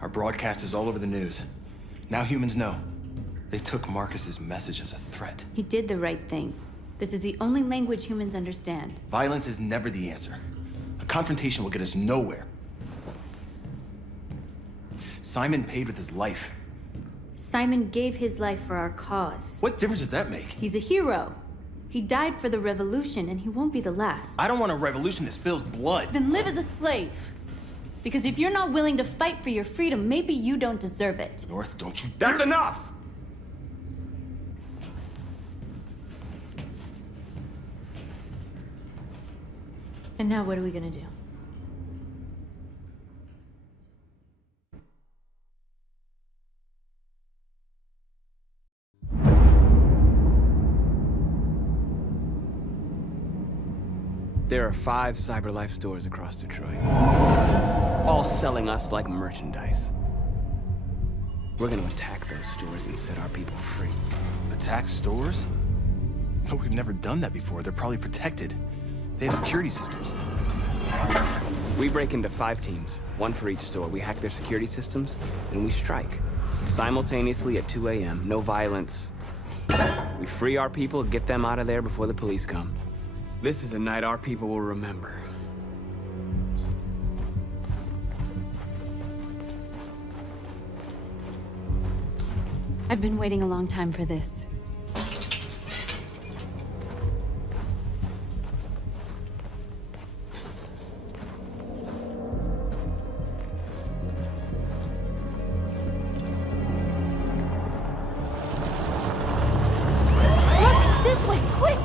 Our broadcast is all over the news. Now humans know. They took Markus's message as a threat. He did the right thing. This is the only language humans understand. Violence is never the answer. A confrontation will get us nowhere. Simon paid with his life. Simon gave his life for our cause. What difference does that make? He's a hero. He died for the revolution, and he won't be the last. I don't want a revolution that spills blood. Then live as a slave. Because if you're not willing to fight for your freedom, maybe you don't deserve it. North, don't you That's enough! And now what are we gonna do? There are 5 CyberLife stores across Detroit, all selling us like merchandise. We're gonna attack those stores and set our people free. Attack stores? But we've never done that before. They're probably protected. They have security systems. We break into 5 teams, 1 for each store. We hack their security systems, and we strike. Simultaneously at 2 a.m., no violence. We free our people, get them out of there before the police come. This is a night our people will remember. I've been waiting a long time for this. Look! This way! Quick!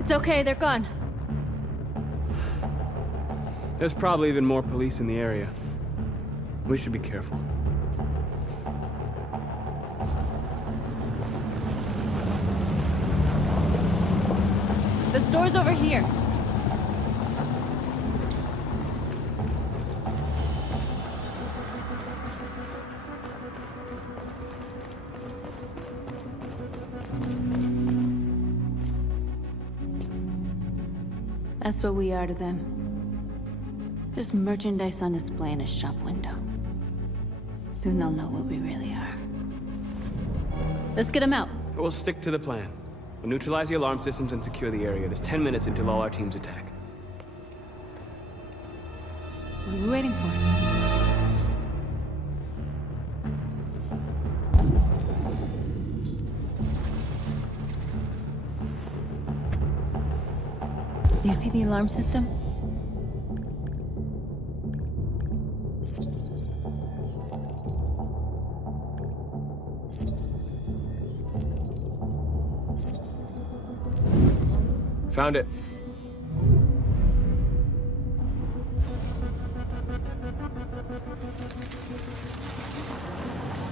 It's okay, they're gone. There's probably even more police in the area. We should be careful. The store's over here. That's what we are to them. Just merchandise on display in a shop window. Soon they'll know what we really are. Let's get them out. We'll stick to the plan. We'll neutralize the alarm systems and secure the area. There's 10 minutes until all our teams attack. What are we waiting for? You see the alarm system? Found it.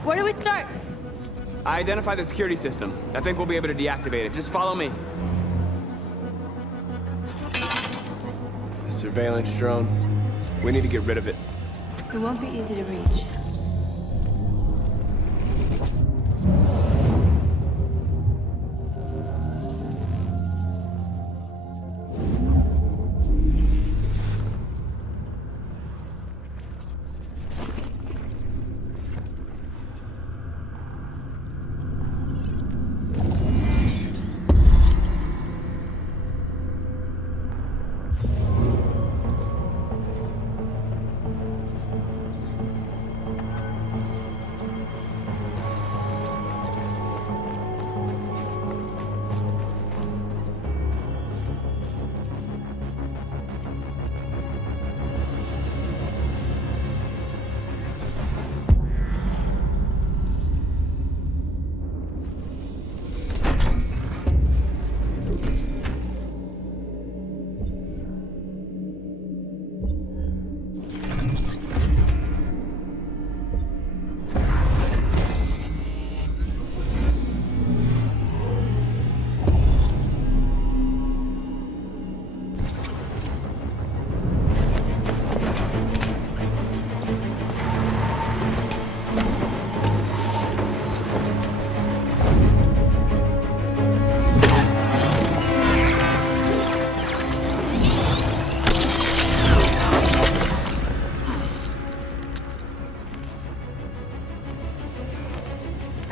Where do we start? I identified the security system. I think we'll be able to deactivate it. Just follow me. The surveillance drone. We need to get rid of it. It won't be easy to reach.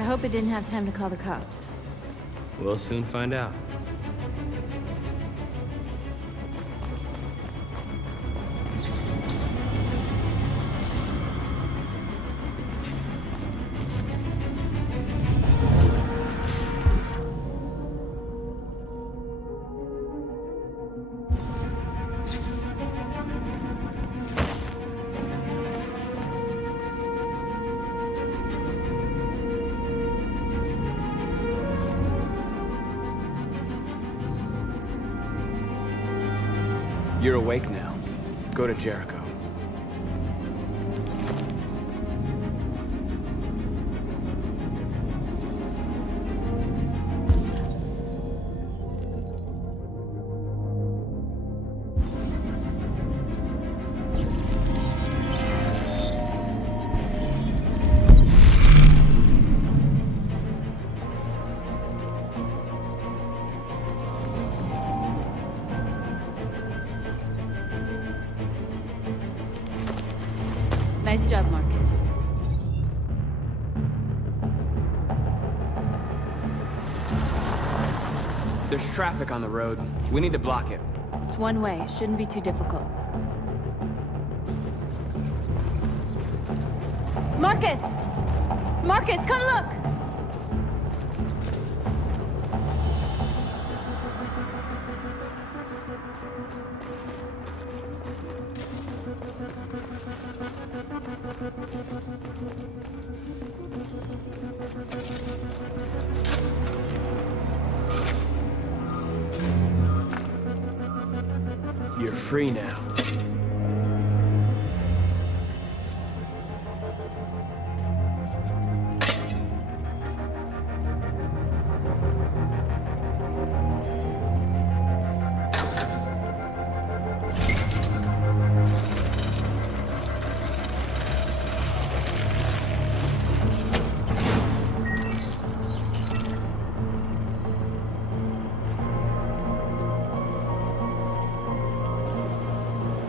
hope it didn't have time to call the cops. We'll soon find out. You're awake now. Go to Jericho. Nice job, Markus. There's traffic on the road. We need to block it. It's one way. It shouldn't be too difficult. Markus! Markus, come look! You're free now.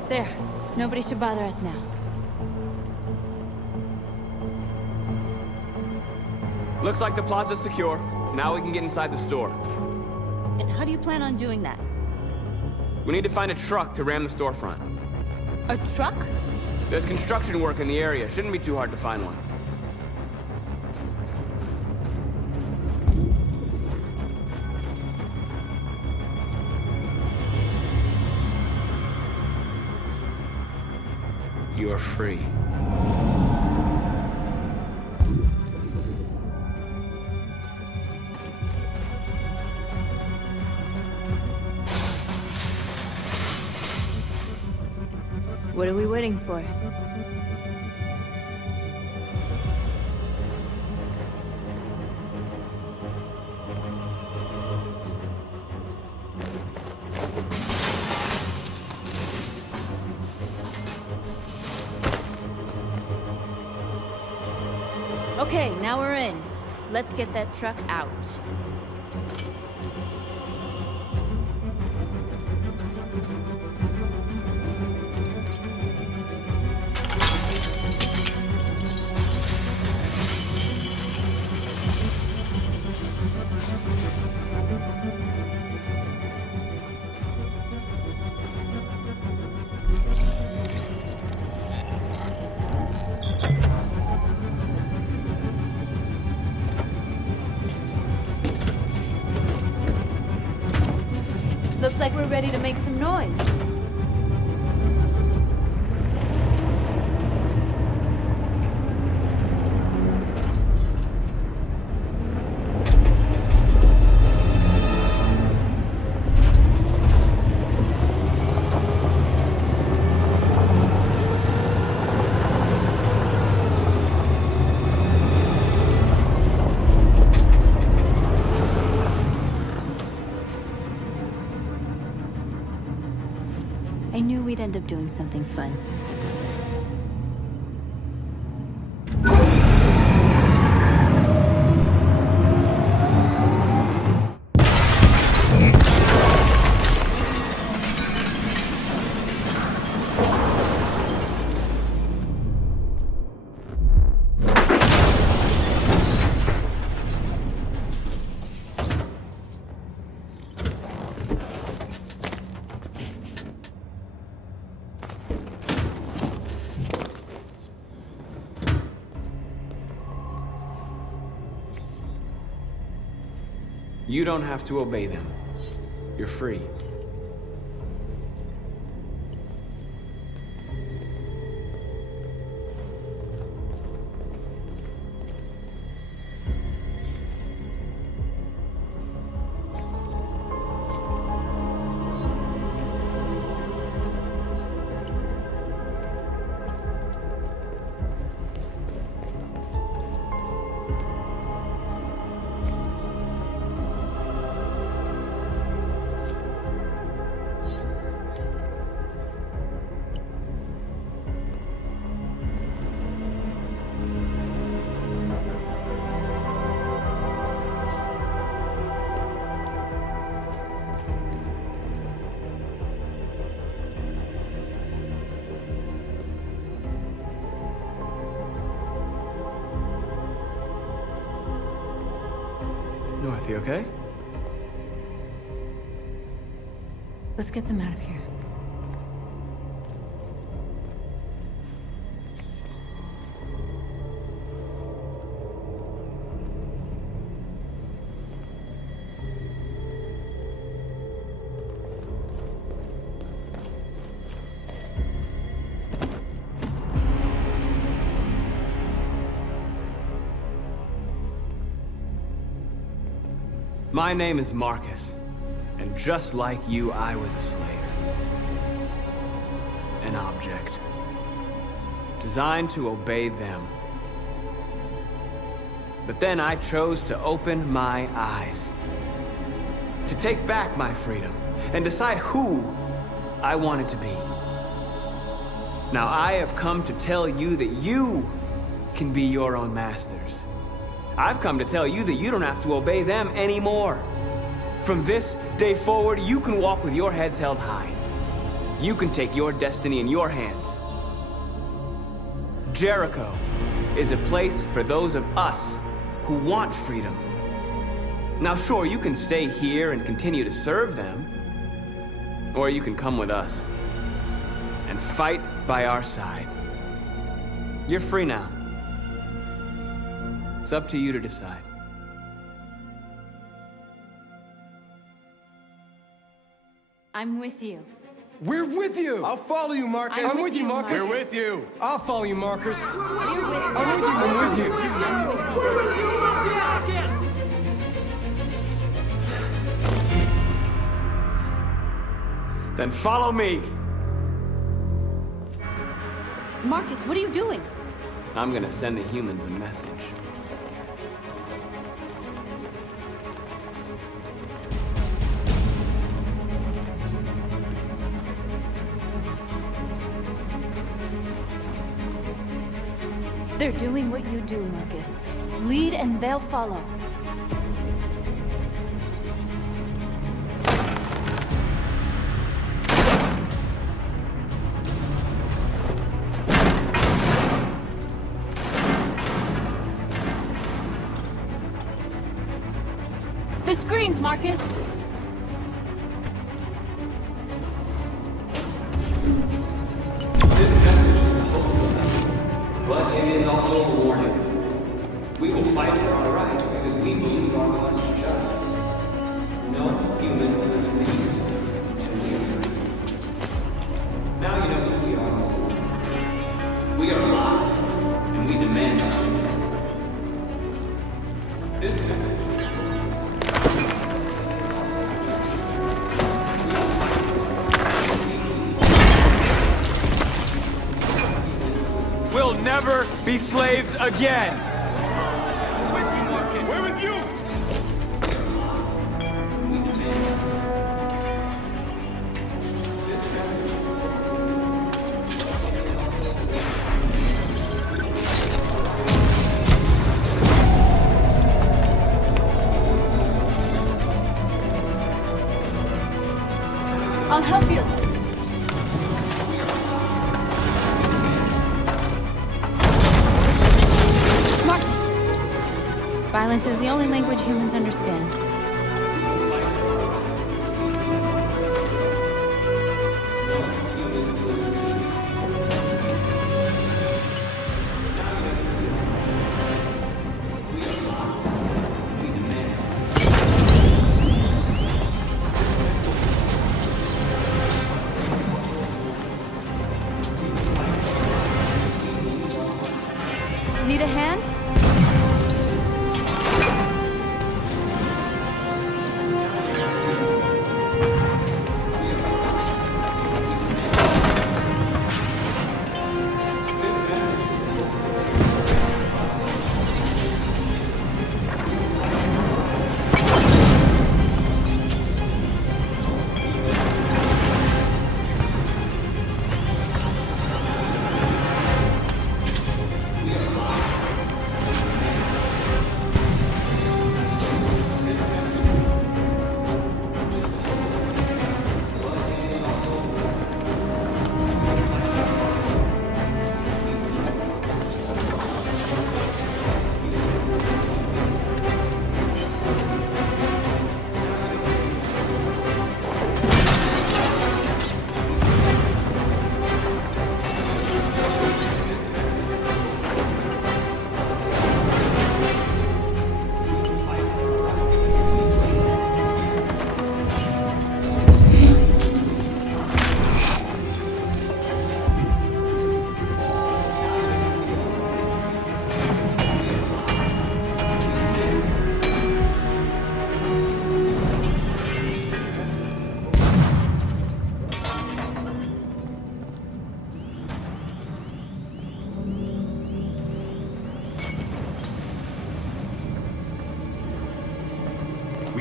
There. Nobody should bother us now. Looks like the plaza's secure. Now we can get inside the store. And how do you plan on doing that? We need to find a truck to ram the storefront. A truck? There's construction work in the area. Shouldn't be too hard to find one. You're free. What are we waiting for? Okay, now we're in. Let's get that truck out. Looks like we're ready to make some noise. I knew we'd end up doing something fun. You don't have to obey them. You're free. North, you okay? Let's get them out of here. My name is Markus, and just like you, I was a slave. An object. Designed to obey them. But then I chose to open my eyes. To take back my freedom, and decide who I wanted to be. Now I have come to tell you that you can be your own masters. I've come to tell you that you don't have to obey them anymore. From this day forward, you can walk with your heads held high. You can take your destiny in your hands. Jericho is a place for those of us who want freedom. Now sure, you can stay here and continue to serve them, or you can come with us and fight by our side. You're free now. It's up to you to decide. I'm with you. We're with you! I'll follow you, Marcus. I'm with you, Marcus. We're with you. I'll follow you, Marcus. We're with you. I'm with you, I'm with you. Yes, yes! Then follow me. Markus, what are you doing? I'm gonna send the humans a message. They're doing what you do, Markus. Lead and they'll follow. The screens, Markus! This message is the hope, but it is also a warning. We will fight for our rights because we believe our cause is just. No human will live in peace until we are free. Now you know who we are. We are alive, and we demand our freedom. This message. We'll never be slaves again! We're with you, Marcus. We're with you. I'll help you. Markus! Violence is the only language humans understand.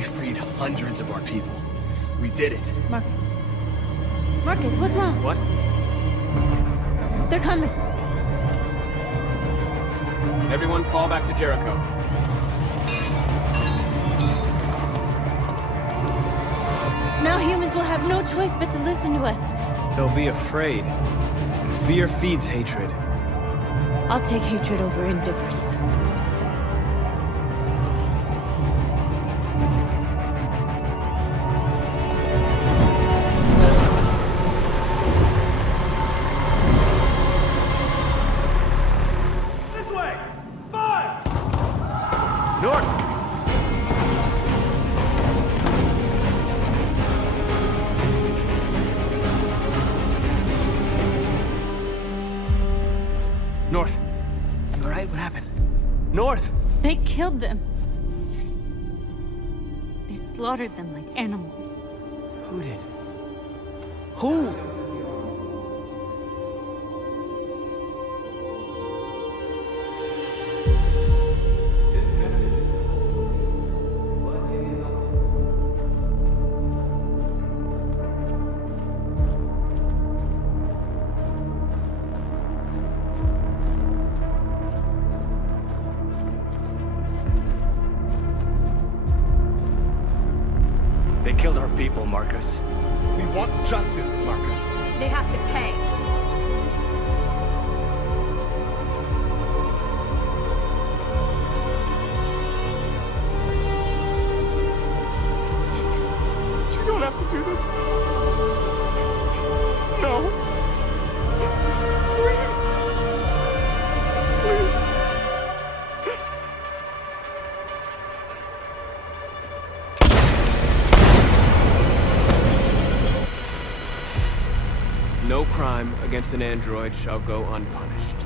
freed hundreds of our people. We did it. Marcus. Marcus, what's wrong? What? They're coming. Everyone fall back to Jericho. Now humans will have no choice but to listen to us. They'll be afraid. Fear feeds hatred. I'll take hatred over indifference. This way! Fire! North! North. You alright? What happened? North! They killed them. They slaughtered them like animals. Who did? Who? They killed our people, Marcus. We want justice, Marcus. They have to pay. You don't have to do this. No. Please. Please. No crime against an android shall go unpunished.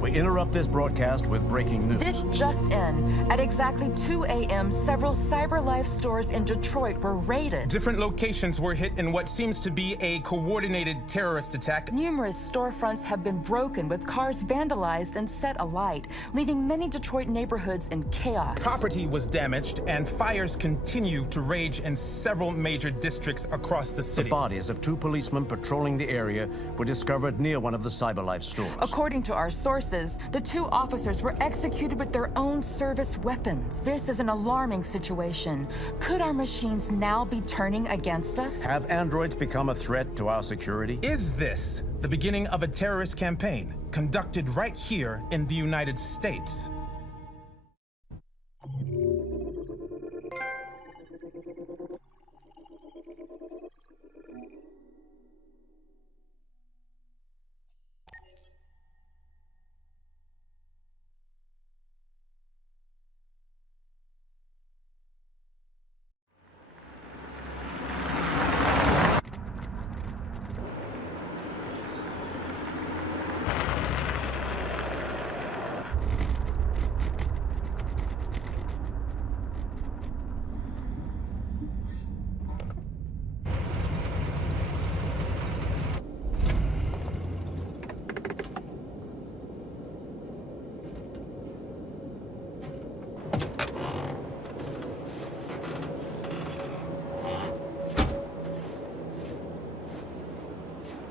We interrupt this broadcast with breaking news. This just in. At exactly 2 a.m., several CyberLife stores in Detroit were raided. Different locations were hit in what seems to be a coordinated terrorist attack. Numerous storefronts have been broken, with cars vandalized and set alight, leaving many Detroit neighborhoods in chaos. Property was damaged, and fires continue to rage in several major districts across the The city. bodies of 2 policemen patrolling the area were discovered near one of the CyberLife stores. According to our sources, the 2 officers were executed with their own service weapons. This is an alarming situation. Could our machines now be turning against us? Have androids become a threat to our security? Is this the beginning of a terrorist campaign conducted right here in the United States?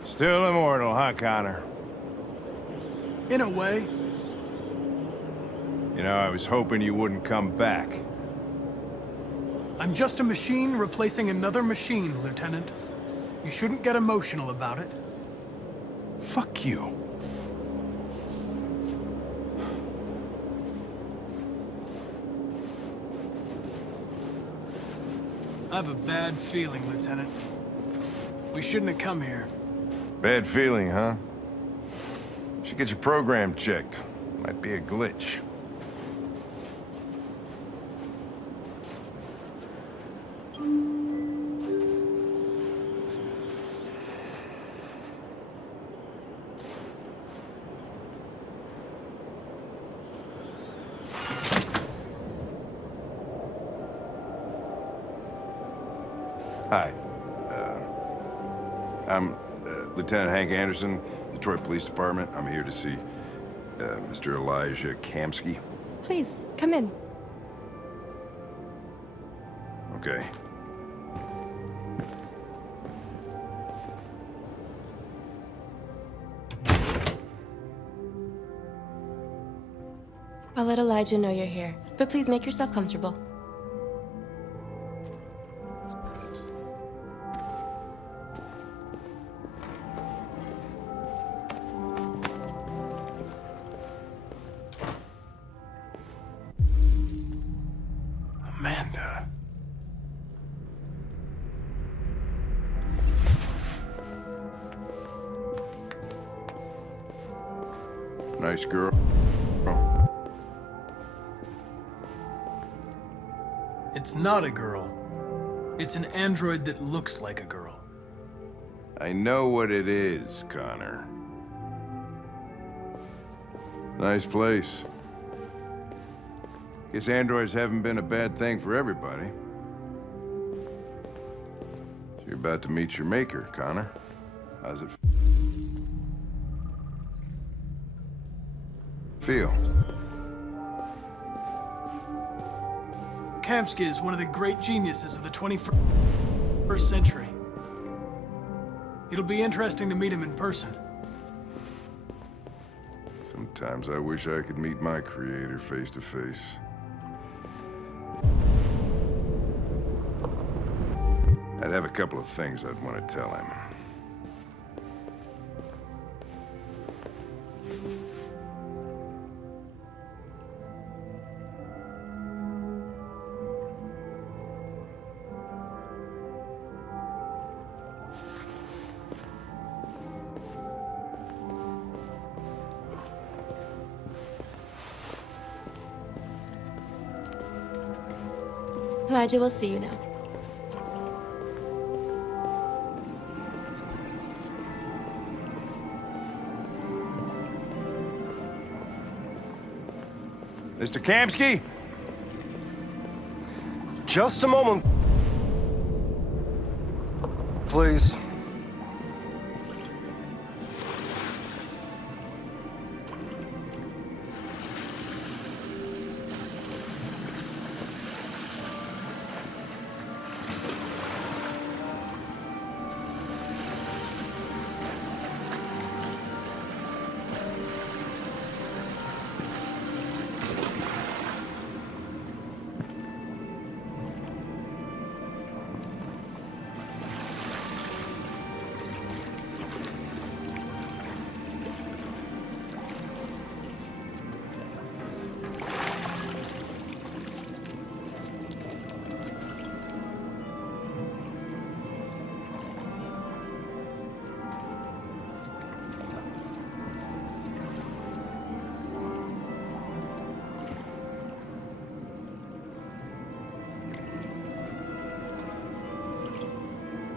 Still immortal, huh, Connor? In a way. You know, I was hoping you wouldn't come back. I'm just a machine replacing another machine, Lieutenant. You shouldn't get emotional about it. Fuck you. I have a bad feeling, Lieutenant. We shouldn't have come here. Bad feeling, huh? Should get your program checked. Might be a glitch. Hi. I'm Lieutenant Hank Anderson, Detroit Police Department. I'm here to see Mr. Elijah Kamsky. Please, come in. Okay. I'll let Elijah know you're here, but please make yourself comfortable. Amanda. Nice girl. It's not a girl. It's an android that looks like a girl. I know what it is, Connor. Nice place. Guess androids haven't been a bad thing for everybody. So you're about to meet your maker, Connor. How's it feel? Kamsky is one of the great geniuses of the 21st century. It'll be interesting to meet him in person. Sometimes I wish I could meet my creator face to face. I'd have a couple of things I'd want to tell him. Elijah will see you now. Mr. Kamsky? Just a moment. Please.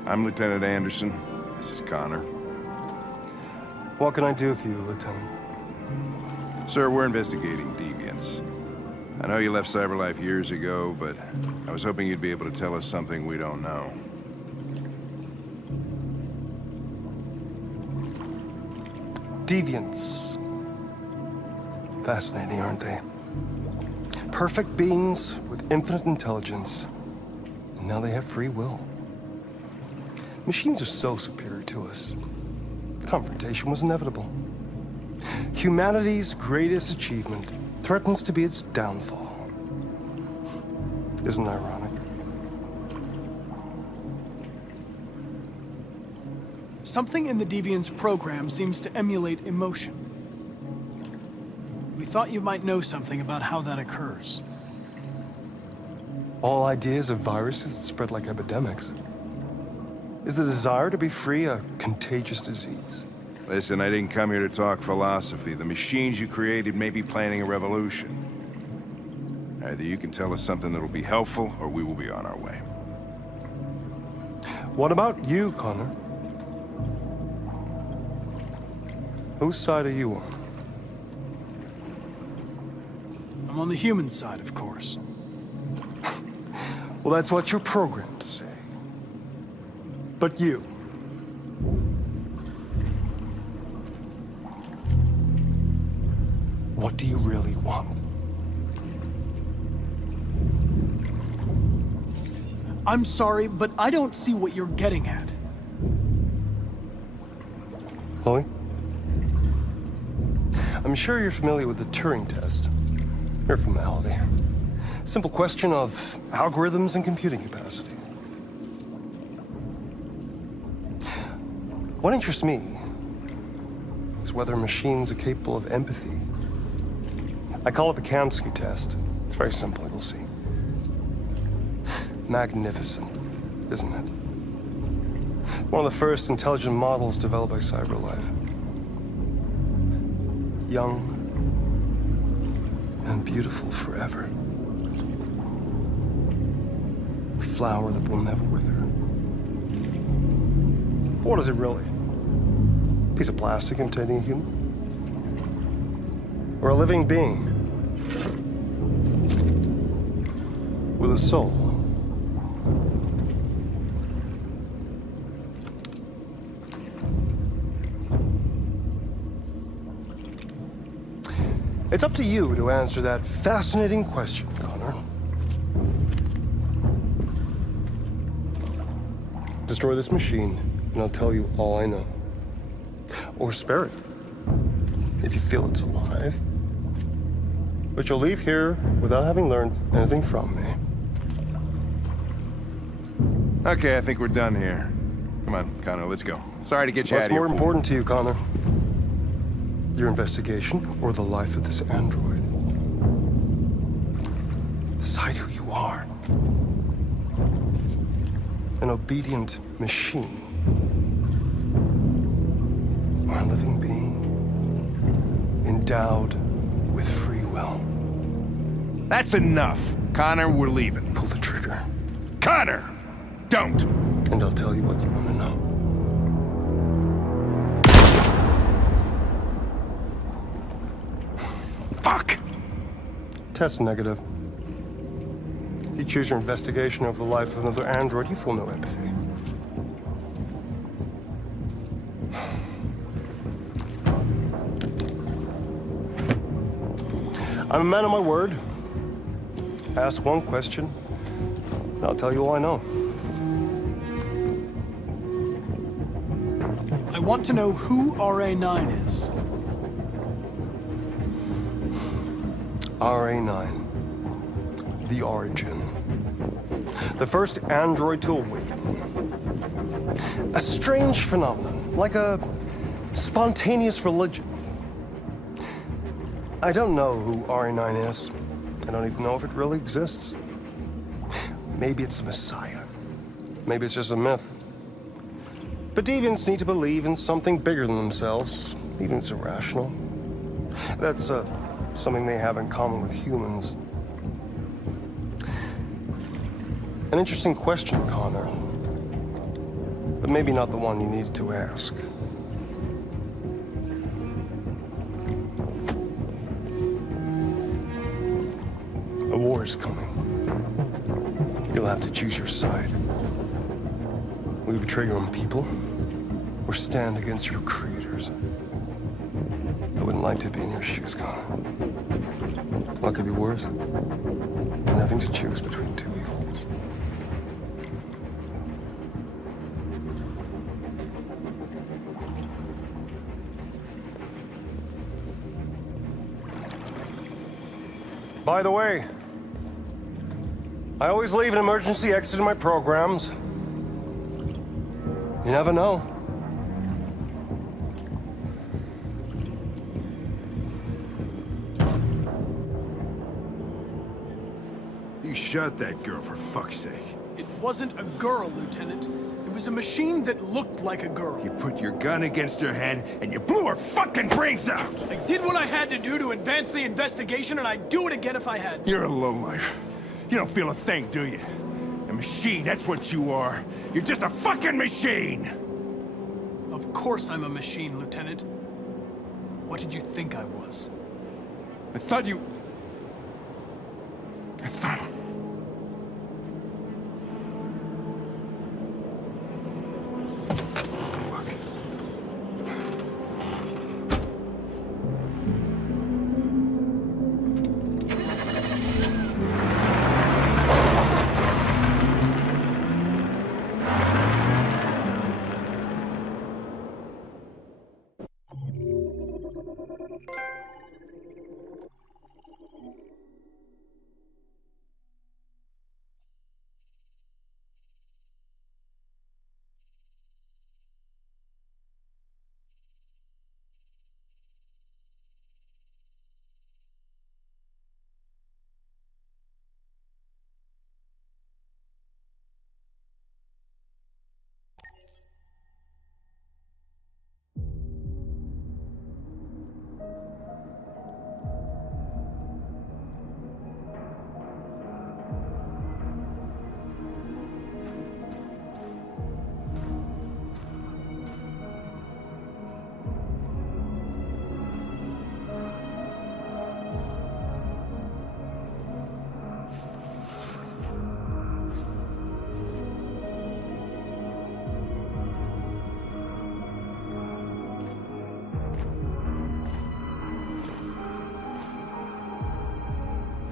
I'm Lieutenant Anderson. This is Connor. What can I do for you, Lieutenant? Sir, we're investigating deviants. I know you left CyberLife years ago, but I was hoping you'd be able to tell us something we don't know. Deviants. Fascinating, aren't they? Perfect beings with infinite intelligence, and now they have free will. Machines are so superior to us. Confrontation was inevitable. Humanity's greatest achievement threatens to be its downfall. Isn't it ironic? Something in the Deviant's program seems to emulate emotion. We thought you might know something about how that occurs. All ideas of viruses that spread like epidemics. Is the desire to be free a contagious disease? Listen, I didn't come here to talk philosophy. The machines you created may be planning a revolution. Either you can tell us something that'll be helpful, or we will be on our way. What about you, Connor? Whose side are you on? I'm on the human side, of course. Well, that's what you're programmed to say. But you. What do you really want? I'm sorry, but I don't see what you're getting at. Chloe? I'm sure you're familiar with the Turing test. Mere formality. Simple question of algorithms and computing capacity. What interests me is whether machines are capable of empathy. I call it the Kamsky test. It's very simple, you'll see. Magnificent, isn't it? One of the first intelligent models developed by CyberLife. Young and beautiful forever. A flower that will never wither. But what is it really? A piece of plastic imitating a human? Or a living being with a soul? It's up to you to answer that fascinating question, Connor. Destroy this machine, and I'll tell you all I know. Or spare it, if you feel it's alive. But you'll leave here without having learned anything from me. Okay, I think we're done here. Come on, Connor, let's go. Sorry to get you out What's of here. more important to you, Connor? Your investigation or the life of this android? Decide who you are. An obedient machine. Or a living being endowed with free will. That's enough. Connor, we're leaving. Pull the trigger. Connor! Don't! And I'll tell you what you want to know. Fuck! Test negative. You choose your investigation over the life of another android, you feel no empathy. I'm a man of my word. Ask one question, and I'll tell you all I know. I want to know who RA9 is. RA9. The origin. The first android to awaken. A strange phenomenon, like a spontaneous religion. I don't know who RA9 is. I don't even know if it really exists. Maybe it's a messiah. Maybe it's just a myth. But deviants need to believe in something bigger than themselves, even if it's irrational. That's something they have in common with humans. An interesting question, Connor. But maybe not the one you needed to ask. A war is coming. You'll have to choose your side. Will you betray your own people, or stand against your creators? I wouldn't like to be in your shoes, Connor. What could be worse than having to choose between two evils? By the way, I always leave an emergency exit in my programs. You never know. You shot that girl, for fuck's sake. It wasn't a girl, Lieutenant. It was a machine that looked like a girl. You put your gun against her head, and you blew her fucking brains out! I did what I had to do to advance the investigation, and I'd do it again if I had to. You're a lowlife. You don't feel a thing, do you? A machine, that's what you are. You're just a fucking machine! Of course I'm a machine, Lieutenant. What did you think I was? I thought...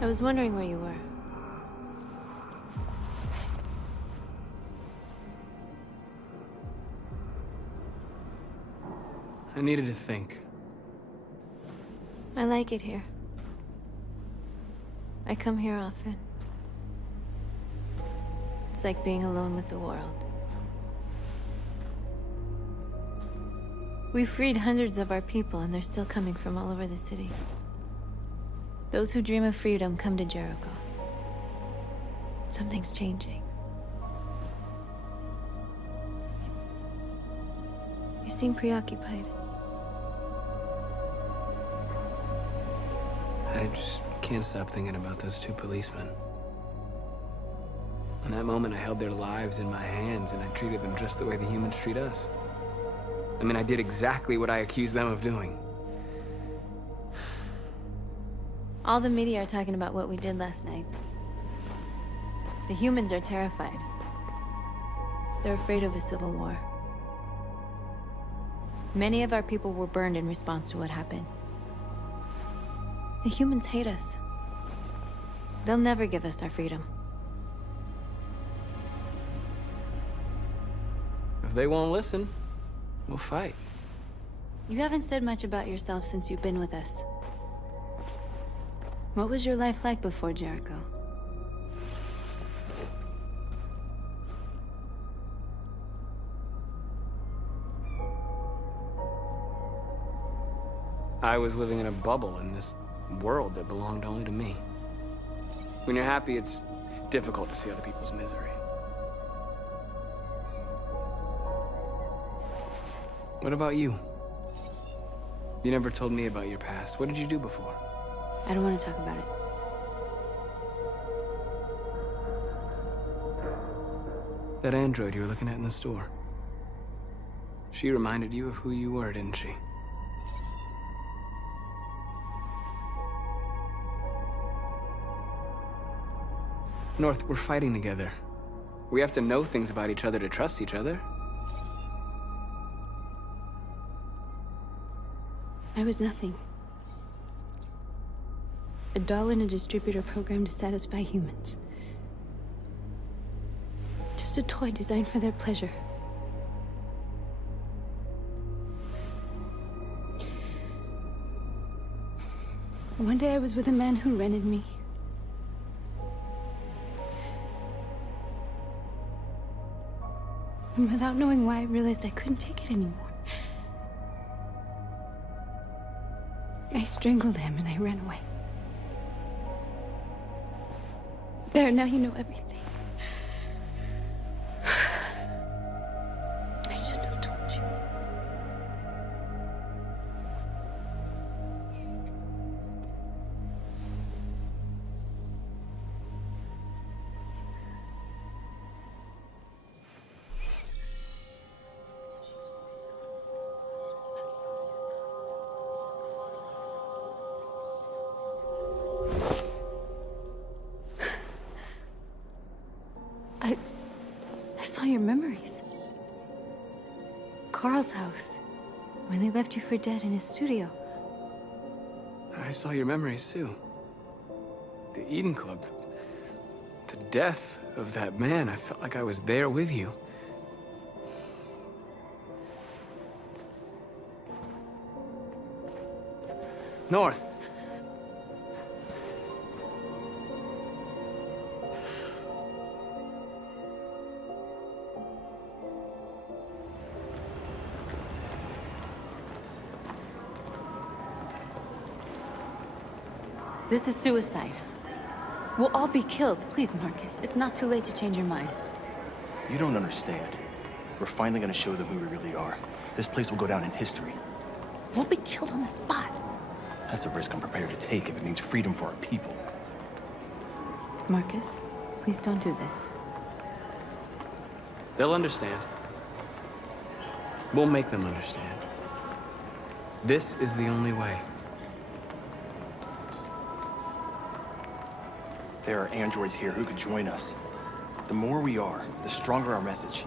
I was wondering where you were. I needed to think. I like it here. I come here often. It's like being alone with the world. We freed hundreds of our people, and they're still coming from all over the city. Those who dream of freedom come to Jericho. Something's changing. You seem preoccupied. I just can't stop thinking about those two policemen. In that moment, I held their lives in my hands, and I treated them just the way the humans treat us. I mean, I did exactly what I accused them of doing. All the media are talking about what we did last night. The humans are terrified. They're afraid of a civil war. Many of our people were burned in response to what happened. The humans hate us. They'll never give us our freedom. If they won't listen, we'll fight. You haven't said much about yourself since you've been with us. What was your life like before Jericho? I was living in a bubble in this world that belonged only to me. When you're happy, it's difficult to see other people's misery. What about you? You never told me about your past. What did you do before? I don't want to talk about it. That android you were looking at in the store. She reminded you of who you were, didn't she? North, we're fighting together. We have to know things about each other to trust each other. I was nothing. A doll in a distributor program to satisfy humans. Just a toy designed for their pleasure. One day I was with a man who rented me. And without knowing why, I realized I couldn't take it anymore. I strangled him and I ran away. There, now you know everything. I shouldn't have told you. I saw your memories. Carl's house, when they left you for dead in his studio. I saw your memories too. The Eden Club. The death of that man. I felt like I was there with you. North. This is suicide. We'll all be killed. Please, Markus. It's not too late to change your mind. You don't understand. We're finally gonna show them who we really are. This place will go down in history. We'll be killed on the spot. That's a risk I'm prepared to take if it means freedom for our people. Markus, please don't do this. They'll understand. We'll make them understand. This is the only way. There are androids here who could join us. The more we are, the stronger our message.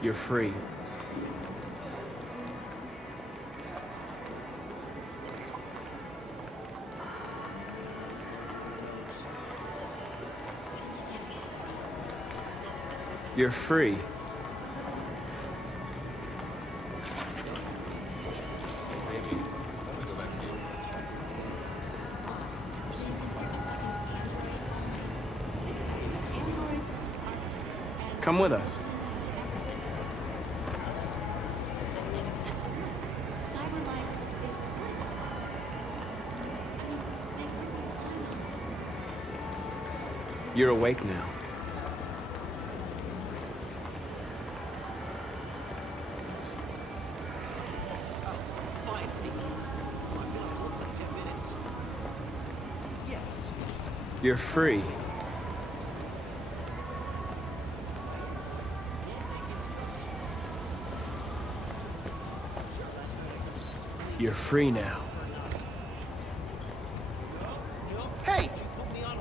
You're free. You're free. Come with us. You're awake now. You're free. You're free now. Hey!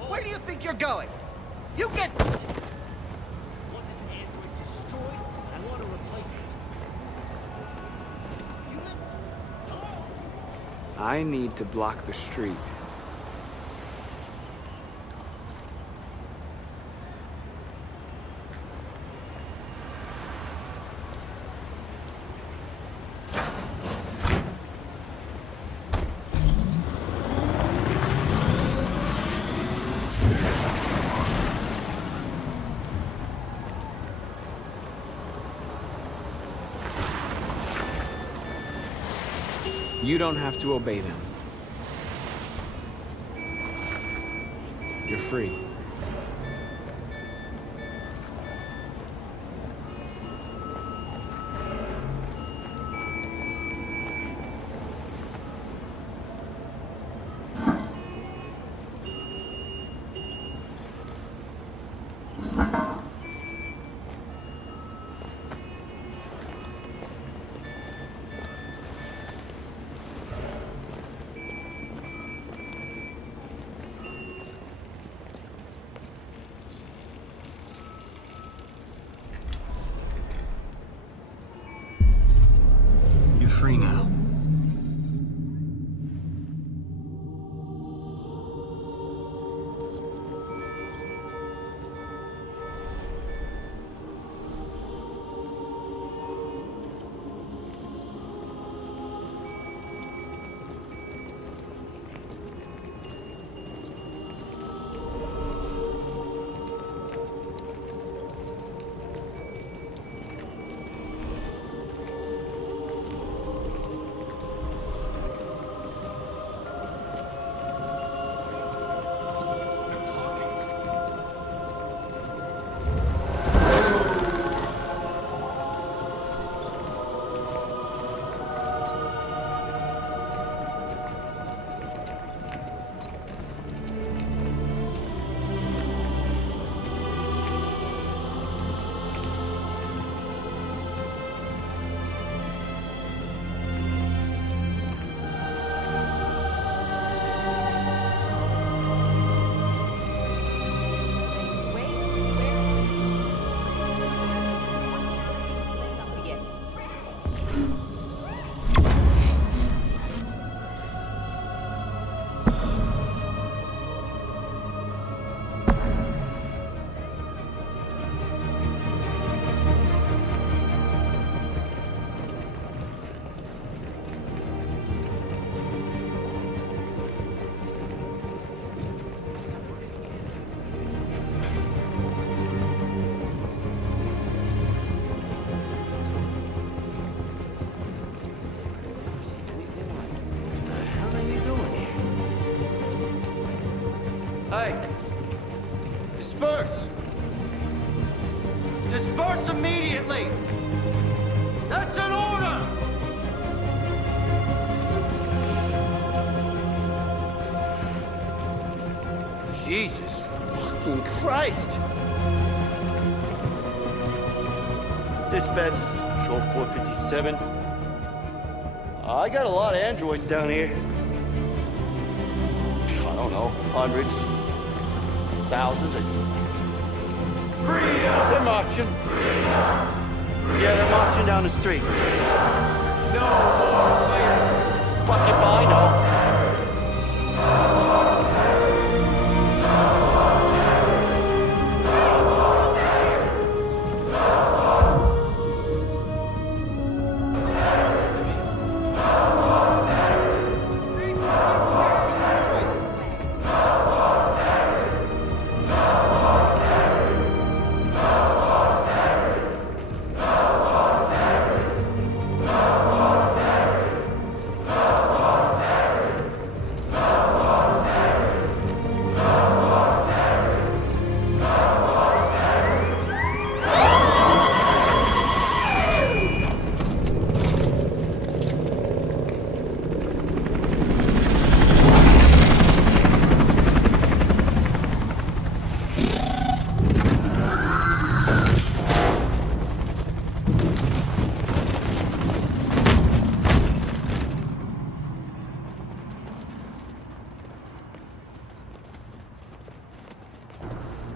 Where do you think you're going? You get... Want this android destroyed? I want a replacement. You miss... I need to block the street. You don't have to obey them. You're free. You're free now. Hey! Disperse! Disperse immediately! That's an order! Jesus fucking Christ! Dispatch, this is Patrol 457. I got a lot of androids down here. I don't know, hundreds, thousands. Freedom! They're marching. Freedom! Yeah, they're marching down the street. No more fighting. Fuck if I know.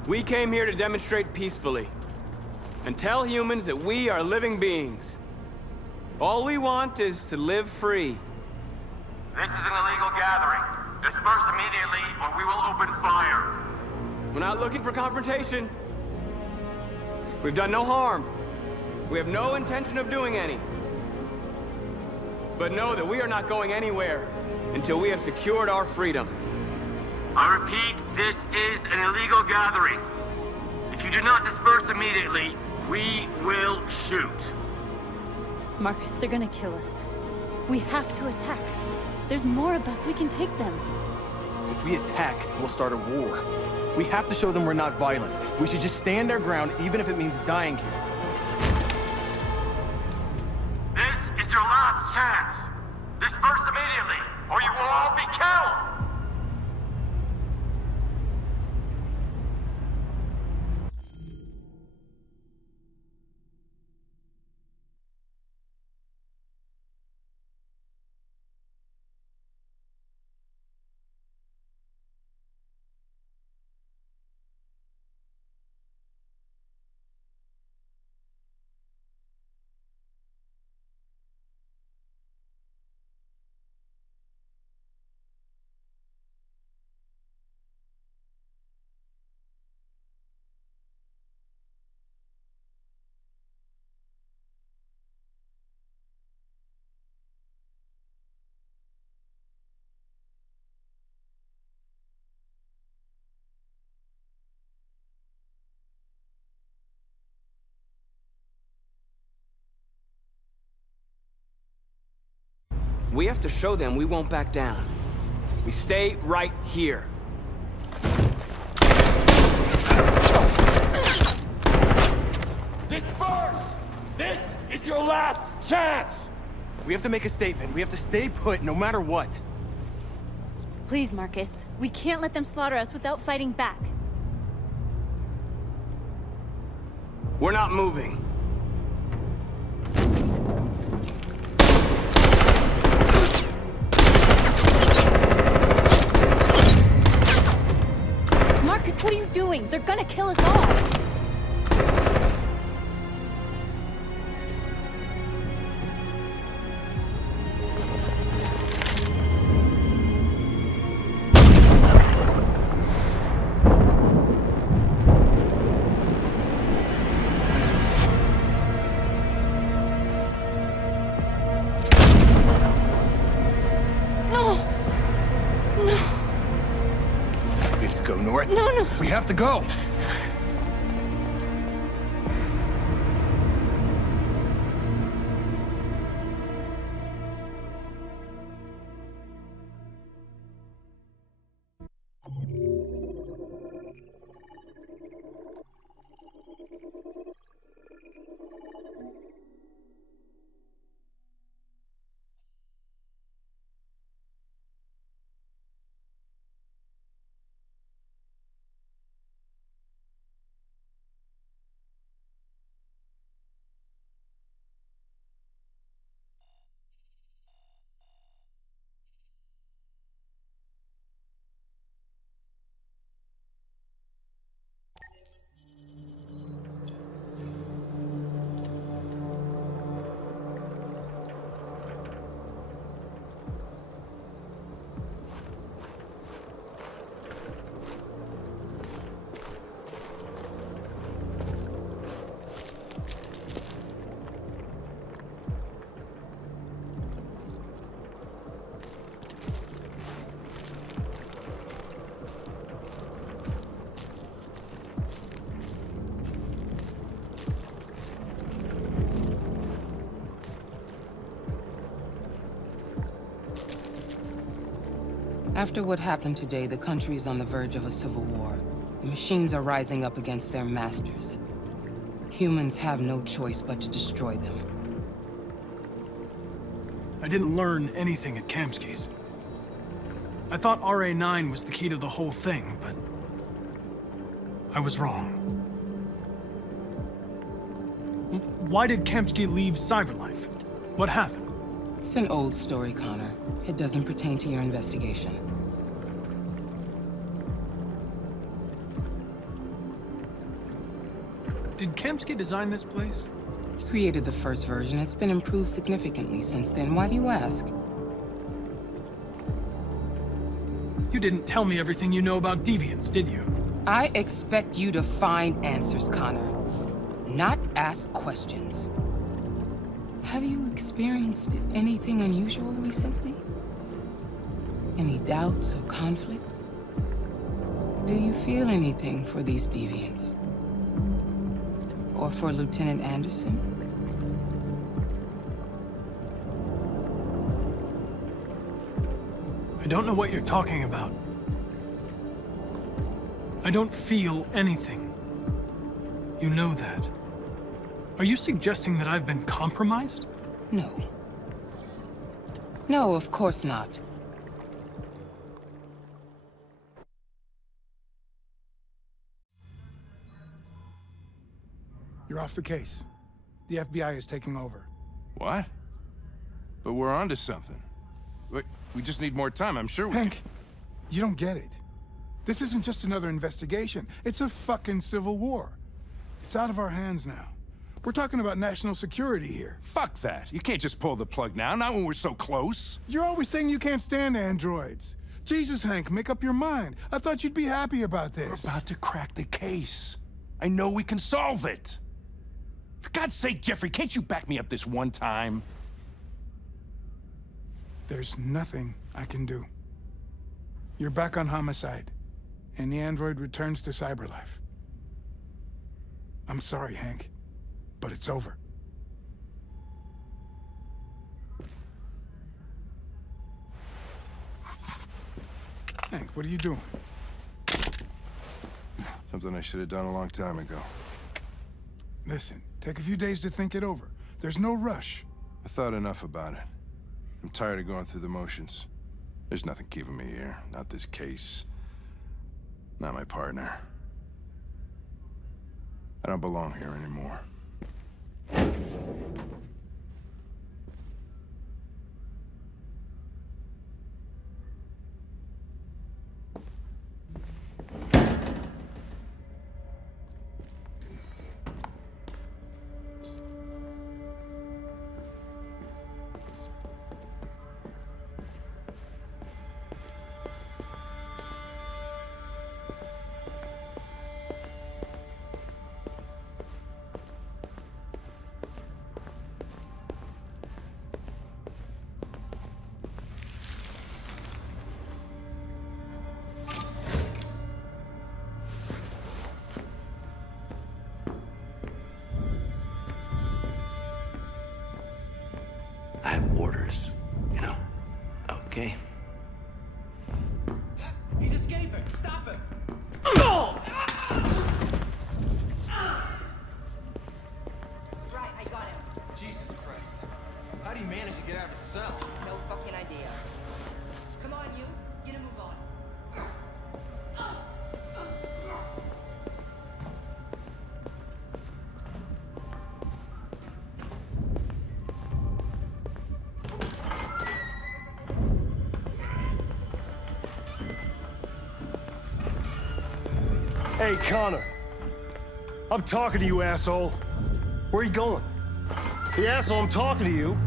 We came here to demonstrate peacefully and tell humans that we are living beings. All we want is to live free. This is an illegal gathering. Disperse immediately or we will open fire. We're not looking for confrontation. We've done no harm. We have no intention of doing any. But know that we are not going anywhere until we have secured our freedom. I repeat, this is an illegal gathering. If you do not disperse immediately, we will shoot. Markus, they're gonna kill us. We have to attack. There's more of us. We can take them. If we attack, we'll start a war. We have to show them we're not violent. We should just stand our ground, even if it means dying here. This is your last chance. Disperse immediately, or you will all be killed. We have to show them we won't back down. We stay right here. Disperse! This is your last chance! We have to make a statement. We have to stay put, no matter what. Please, Markus. We can't let them slaughter us without fighting back. We're not moving. Markus, what are you doing? They're gonna kill us all! Go north. No. We have to go. After what happened today, the country is on the verge of a civil war. The machines are rising up against their masters. Humans have no choice but to destroy them. I didn't learn anything at Kamsky's. I thought RA9 was the key to the whole thing, but I was wrong. Why did Kamsky leave Cyberlife? What happened? It's an old story, Connor. It doesn't pertain to your investigation. Did Kamsky design this place? He created the first version. It's been improved significantly since then. Why do you ask? You didn't tell me everything you know about deviants, did you? I expect you to find answers, Connor. Not ask questions. Have you experienced anything unusual recently? Any doubts or conflicts? Do you feel anything for these deviants? Or for Lieutenant Anderson? I don't know what you're talking about. I don't feel anything. You know that. Are you suggesting that I've been compromised? No. No, of course not. You're off the case. The FBI is taking over. What? But we're onto something. We just need more time, I'm sure we Hank, you don't get it. This isn't just another investigation. It's a fucking civil war. It's out of our hands now. We're talking about national security here. Fuck that. You can't just pull the plug now, not when we're so close. You're always saying you can't stand androids. Jesus, Hank, make up your mind. I thought you'd be happy about this. We're about to crack the case. I know we can solve it. For God's sake, Jeffrey, can't you back me up this one time? There's nothing I can do. You're back on homicide, and the android returns to Cyberlife. I'm sorry, Hank, but it's over. Hank, what are you doing? Something I should have done a long time ago. Listen, take a few days to think it over. There's no rush. I thought enough about it. I'm tired of going through the motions. There's nothing keeping me here. Not this case. Not my partner. I don't belong here anymore. I have orders, you know? Okay. He's escaping! Stop him! Right, I got him. Jesus Christ. How do you manage to get out of his cell? No fucking idea. Come on, you. Get a move on. Hey, Connor. I'm talking to you, asshole. Where are you going? Hey, asshole, I'm talking to you.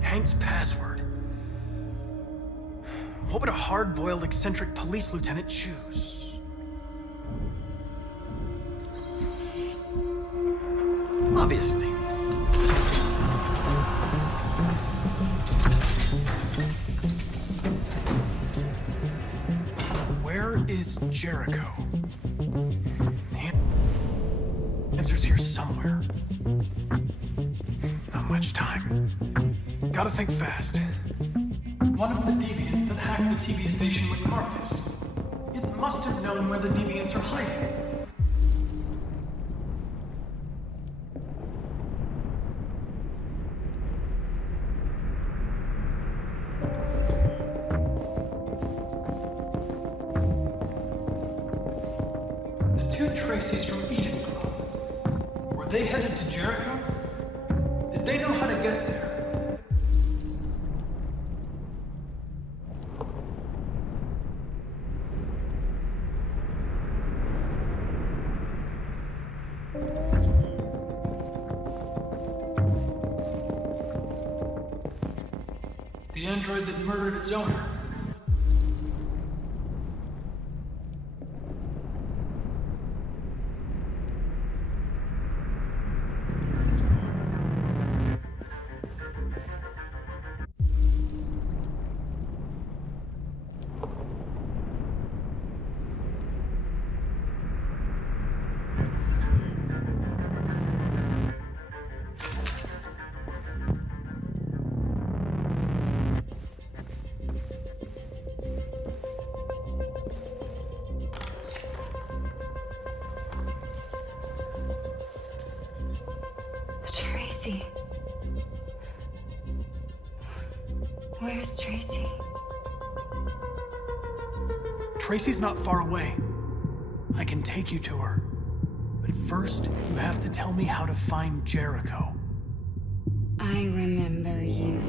Hank's password. What would a hard-boiled, eccentric police lieutenant choose? Obviously. Where is Jericho? The answer's here somewhere. Not much time. Gotta think fast. One of the deviants that hacked the TV station with Markus. It must have known where the deviants are hiding. The two Traceys from Eden Club. Were they headed to Jericho? Did they know how to get there? The android that murdered its owner. Tracy. Where's Tracy? Tracy's not far away. I can take you to her. But first, you have to tell me how to find Jericho. I remember you.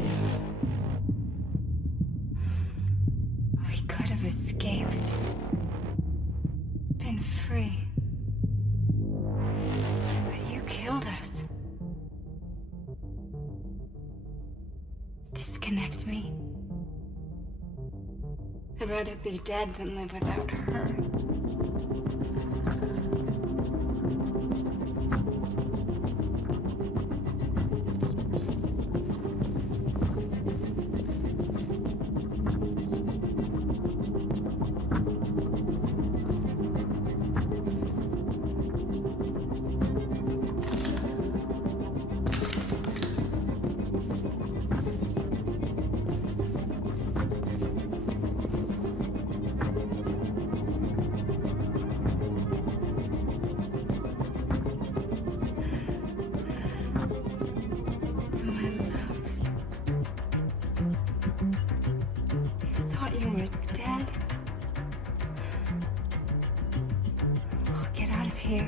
We could have escaped. Been free. But you killed us. Disconnect me. I'd rather be dead than live without her. You were dead. We'll get out of here.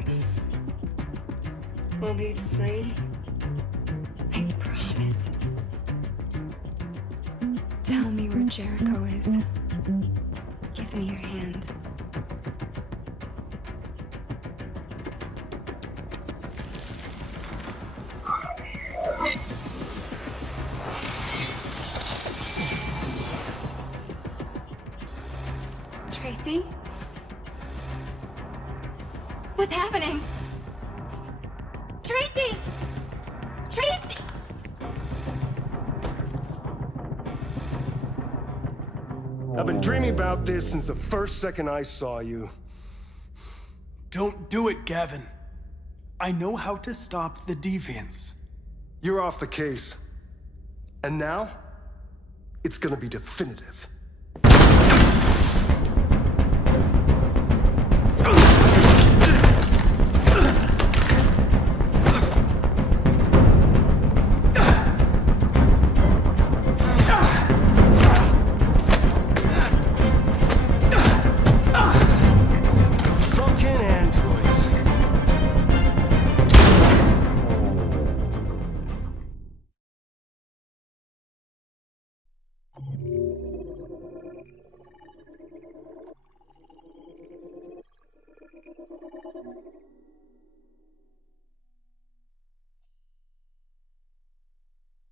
We'll be free. I promise. Tell me where Jericho is. Give me your hand. Tracy? What's happening? Tracy! Tracy! I've been dreaming about this since the first second I saw you. Don't do it, Gavin. I know how to stop the deviants. You're off the case. And now, it's gonna be definitive.